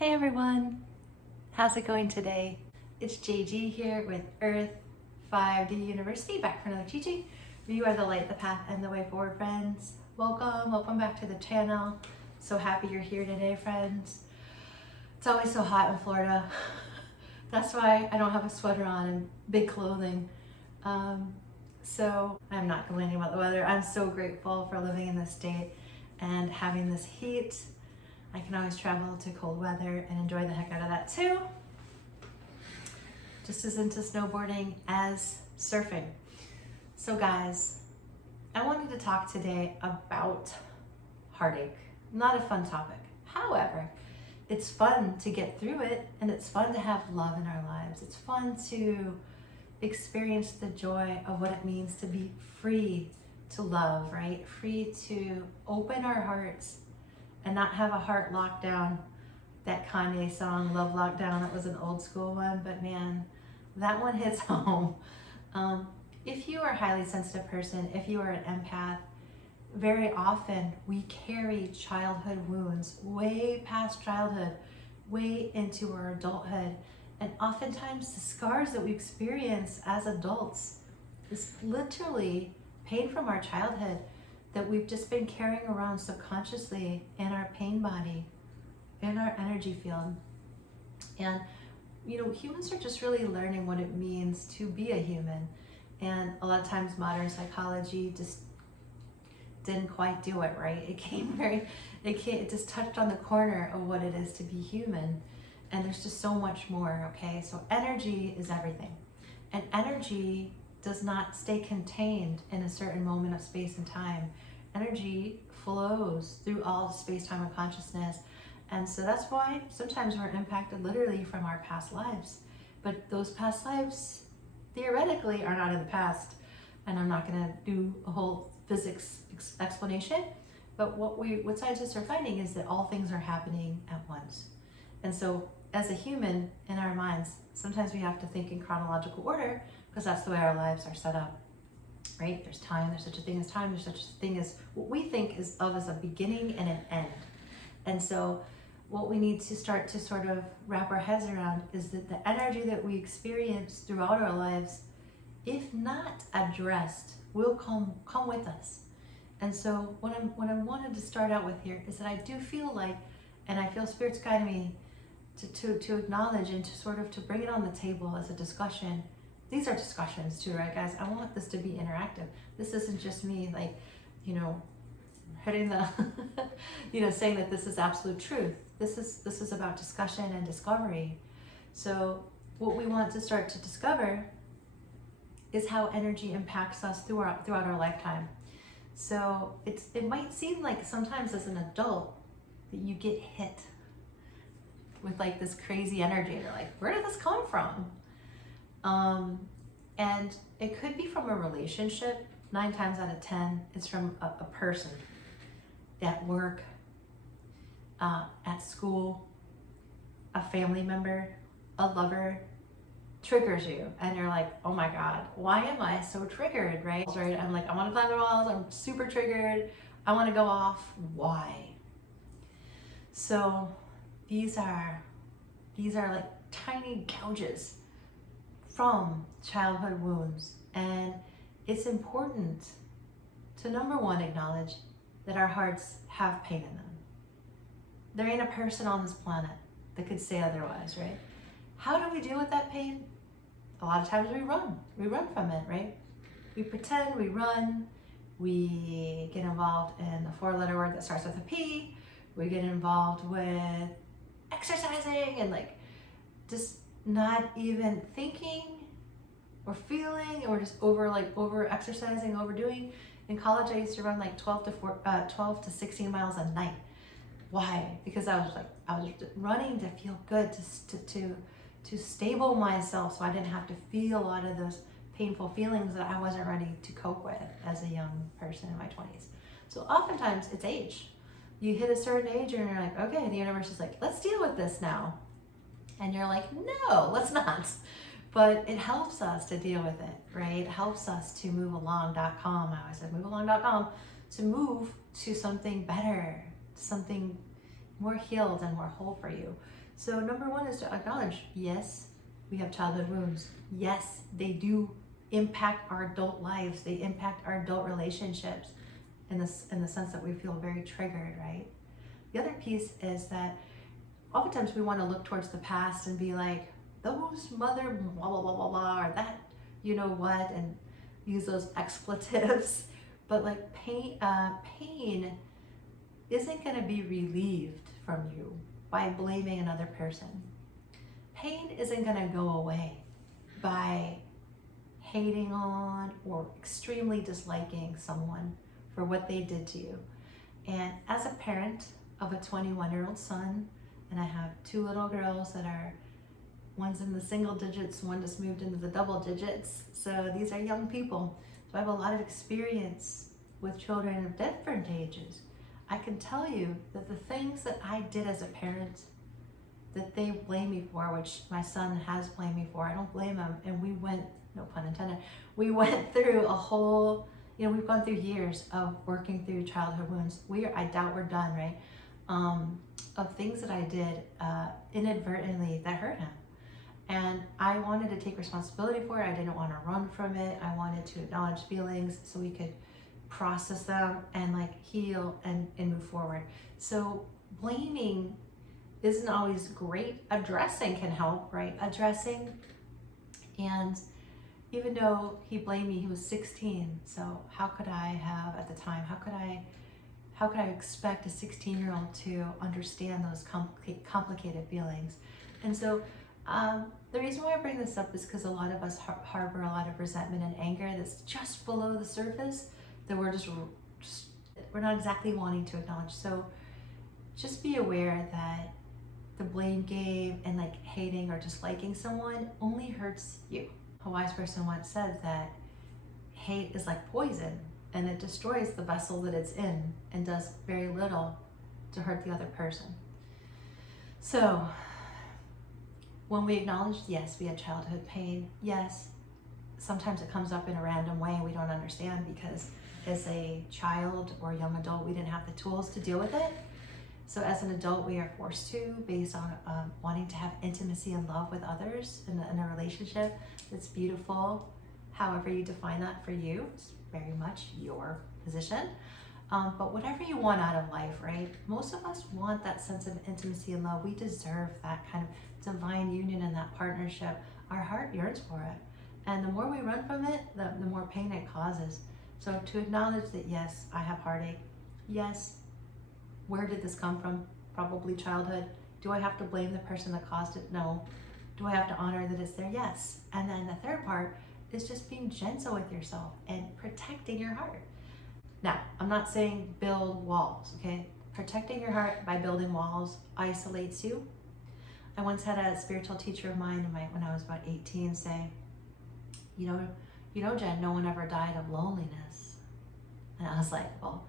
Hey everyone, how's it going today? It's JG here with Earth-5D University, back for another teaching. You are the light, the path, and the way forward, friends. Welcome back to the channel. So happy you're here today, friends. It's always so hot in Florida. That's why I don't have a sweater on and big clothing. So I'm not complaining about the weather. I'm so grateful for living in this state and having this heat. I can always travel to cold weather and enjoy the heck out of that too. Just as into snowboarding as surfing. So guys, I wanted to talk today about heartache. Not a fun topic. However, it's fun to get through it, and it's fun to have love in our lives. It's fun to experience the joy of what it means to be free to love, right? Free to open our hearts and not have a heart lockdown. That Kanye song, Love Lockdown, that was an old school one, but man, that one hits home. If you are a highly sensitive person, if you are an empath, very often we carry childhood wounds way past childhood, way into our adulthood. And oftentimes the scars that we experience as adults is literally pain from our childhood that we've just been carrying around subconsciously in our pain body, in our energy field. And humans are just really learning what it means to be a human. And a lot of times modern psychology just didn't quite do it right. It just touched on the corner of what it is to be human. And there's just so much more, okay? So energy is everything. And energy does not stay contained in a certain moment of space and time. Energy flows through all space, time, and consciousness. And so that's why sometimes we're impacted literally from our past lives. But those past lives theoretically are not in the past. And I'm not gonna do a whole physics explanation, but what scientists are finding is that all things are happening at once. And so as a human, in our minds, sometimes we have to think in chronological order because that's the way our lives are set up, right? There's time, there's such a thing as time, there's such a thing as what we think is of as a beginning and an end. And so what we need to start to sort of wrap our heads around is that the energy that we experience throughout our lives, if not addressed, will come with us. And so what I wanted to start out with here is that I do feel like, and I feel Spirit's guiding me to acknowledge and to sort of to bring it on the table as a discussion. These are discussions too, right guys? I want this to be interactive. This isn't just me like, hitting the, saying that this is absolute truth. This is about discussion and discovery. So what we want to start to discover is how energy impacts us throughout our lifetime. So it might seem like sometimes as an adult that you get hit with like this crazy energy and you're like, where did this come from? And it could be from a relationship. 9 times out of 10, it's from a person at work, at school, a family member, a lover triggers you. And you're like, oh my God, why am I so triggered, right? I'm like, I want to climb the walls. I'm super triggered. I want to go off. Why? So these are like tiny gouges from childhood wounds. And it's important to, number one, acknowledge that our hearts have pain in them. There ain't a person on this planet that could say otherwise, right? How do we deal with that pain? A lot of times we run from it, right? We pretend, we run, we get involved in a 4-letter word that starts with a P, we get involved with exercising and like just not even thinking or feeling, or just over exercising, overdoing. In college, I used to run like 12 to 16 miles a night. Why? Because I was running to feel good, to stable myself so I didn't have to feel a lot of those painful feelings that I wasn't ready to cope with as a young person in my 20s. So oftentimes it's age. You hit a certain age and you're like, okay, the universe is like, let's deal with this now. And you're like, no, let's not. But it helps us to deal with it, right? It helps us to move along.com. I always said move along.com, to move to something better, something more healed and more whole for you. So number one is to acknowledge, yes, we have childhood wounds. Yes, they do impact our adult lives. They impact our adult relationships in the sense that we feel very triggered, right? The other piece is that oftentimes we want to look towards the past and be like, those mother blah, blah, blah, blah, blah, or that, you know what, and use those expletives. But like pain isn't going to be relieved from you by blaming another person. Pain isn't going to go away by hating on or extremely disliking someone for what they did to you. And as a parent of a 21-year-old son, and I have 2 little girls that are, one's in the single digits, one just moved into the double digits. So these are young people. So I have a lot of experience with children of different ages. I can tell you that the things that I did as a parent that they blame me for, which my son has blamed me for, I don't blame him. And we went, no pun intended, we went through a whole, we've gone through years of working through childhood wounds. I doubt we're done, right? Of things that I did inadvertently that hurt him. And I wanted to take responsibility for it. I didn't want to run from it. I wanted to acknowledge feelings so we could process them and like heal and move forward. So blaming isn't always great. Addressing can help, right? Addressing. And even though he blamed me, he was 16. So how could I have at the time, how could I expect a 16-year-old to understand those complicated feelings? And so the reason why I bring this up is because a lot of us harbor a lot of resentment and anger that's just below the surface that we're not exactly wanting to acknowledge. So just be aware that the blame game and like hating or disliking someone only hurts you. A wise person once said that hate is like poison and it destroys the vessel that it's in and does very little to hurt the other person. So when we acknowledge, yes, we had childhood pain, yes, sometimes it comes up in a random way and we don't understand because as a child or young adult, we didn't have the tools to deal with it. So as an adult, we are forced to, based on wanting to have intimacy and love with others in a relationship that's beautiful. However you define that for you, it's very much your position. But whatever you want out of life, right? Most of us want that sense of intimacy and love. We deserve that kind of divine union and that partnership. Our heart yearns for it. And the more we run from it, the more pain it causes. So to acknowledge that, yes, I have heartache. Yes, where did this come from? Probably childhood. Do I have to blame the person that caused it? No. Do I have to honor that it's there? Yes. And then the third part is just being gentle with yourself and protecting your heart. Now, I'm not saying build walls, okay? Protecting your heart by building walls isolates you. I once had a spiritual teacher of mine when I was about 18 say, you know, Jen, no one ever died of loneliness. And I was like, well,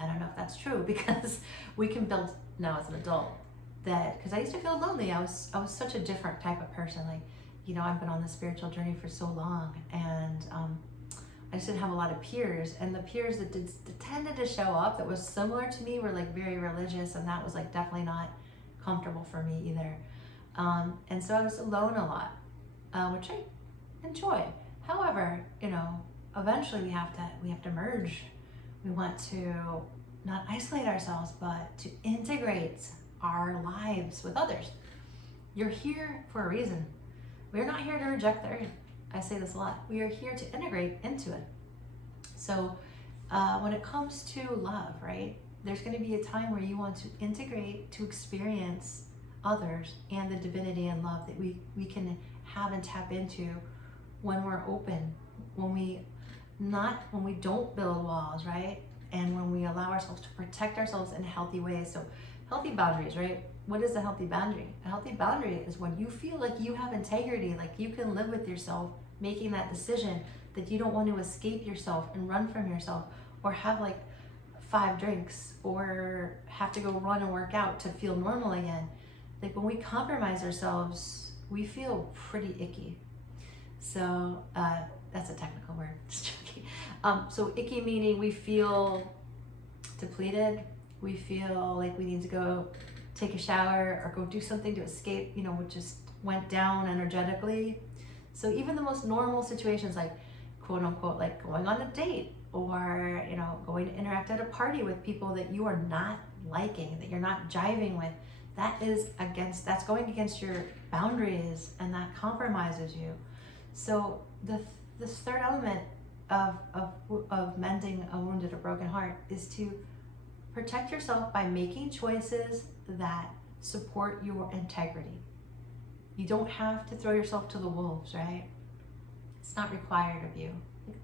I don't know if that's true because we can build now as an adult that, because I used to feel lonely. I was such a different type of person. Like, I've been on this spiritual journey for so long and I just didn't have a lot of peers, and the peers that tended to show up that was similar to me were like very religious, and that was like definitely not comfortable for me either. And so I was alone a lot, which I enjoy. However, eventually we have to merge. We want to not isolate ourselves, but to integrate our lives with others. You're here for a reason. We're not here to reject their. I say this a lot. We are here to integrate into it. So when it comes to love, right, there's going to be a time where you want to integrate to experience others and the divinity and love that we can have and tap into when we're open, when we don't build walls, right? And when we allow ourselves to protect ourselves in healthy ways. So healthy boundaries, right? What is a healthy boundary? A healthy boundary is when you feel like you have integrity, like you can live with yourself, making that decision that you don't want to escape yourself and run from yourself or have like 5 drinks or have to go run and work out to feel normal again. Like when we compromise ourselves, we feel pretty icky. So that's a technical word, just joking. So icky meaning we feel depleted, We feel like we need to go take a shower or go do something to escape, you know, what just went down energetically. So even the most normal situations, like quote unquote, like going on a date, or, you know, going to interact at a party with people that you are not liking, that you're not jiving with, that's going against your boundaries, and that compromises you. So this third element of mending a wounded or broken heart is to protect yourself by making choices that support your integrity. You don't have to throw yourself to the wolves, right? It's not required of you.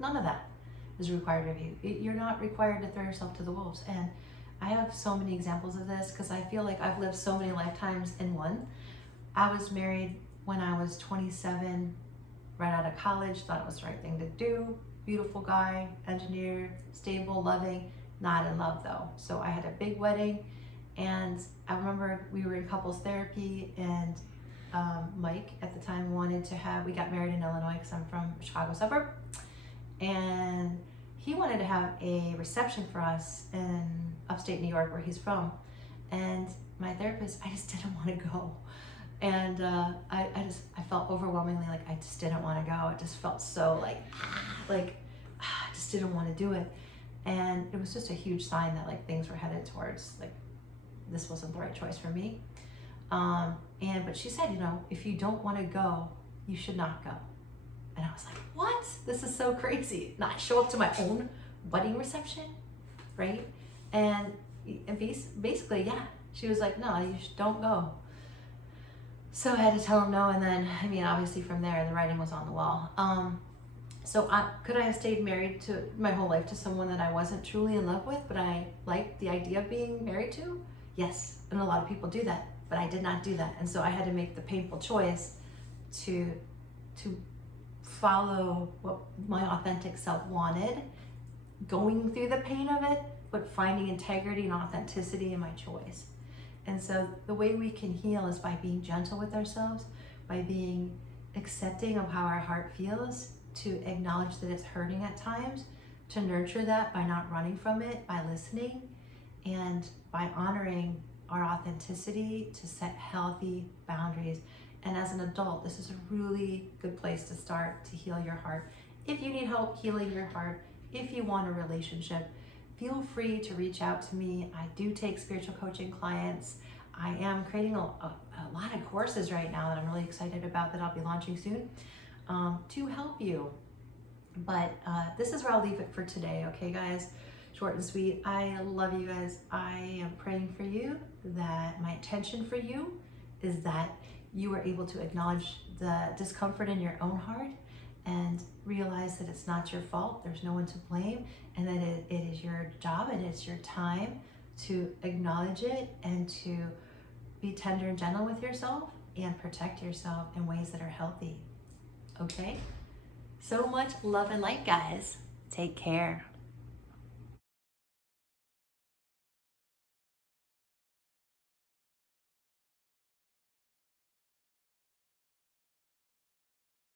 None of that is required of you. You're not required to throw yourself to the wolves. And I have so many examples of this because I feel like I've lived so many lifetimes in one. I was married when I was 27, right out of college, thought it was the right thing to do. Beautiful guy, engineer, stable, loving, not in love though. So I had a big wedding, and I remember we were in couples therapy, and Mike at the time we got married in Illinois because I'm from a Chicago suburb, and he wanted to have a reception for us in upstate New York where he's from. And my therapist, I just didn't want to go. And I felt overwhelmingly like I just didn't want to go. It just felt so I just didn't want to do it. And it was just a huge sign that like things were headed towards like this wasn't the right choice for me. But she said, you know, if you don't want to go, you should not go. And I was like, what? This is so crazy. Not show up to my own wedding reception, right? And basically, yeah, she was like, no, don't go. So I had to tell him no, and then, I mean, obviously from there, the writing was on the wall. Could I have stayed married to my whole life to someone that I wasn't truly in love with, but I liked the idea of being married to? Yes, and a lot of people do that, but I did not do that. And so I had to make the painful choice to follow what my authentic self wanted, going through the pain of it, but finding integrity and authenticity in my choice. And so the way we can heal is by being gentle with ourselves, by being accepting of how our heart feels, to acknowledge that it's hurting at times, to nurture that by not running from it, by listening, and by honoring our authenticity, to set healthy boundaries. And as an adult, this is a really good place to start to heal your heart. If you need help healing your heart, if you want a relationship, feel free to reach out to me. I do take spiritual coaching clients. I am creating a lot of courses right now that I'm really excited about that I'll be launching soon to help you. But this is where I'll leave it for today, okay, guys? Short and sweet. I love you guys. I am praying for you, that my intention for you is that you are able to acknowledge the discomfort in your own heart and realize that it's not your fault, there's no one to blame, and that it is your job and it's your time to acknowledge it and to be tender and gentle with yourself and protect yourself in ways that are healthy. Okay? So much love and light, guys. Take care.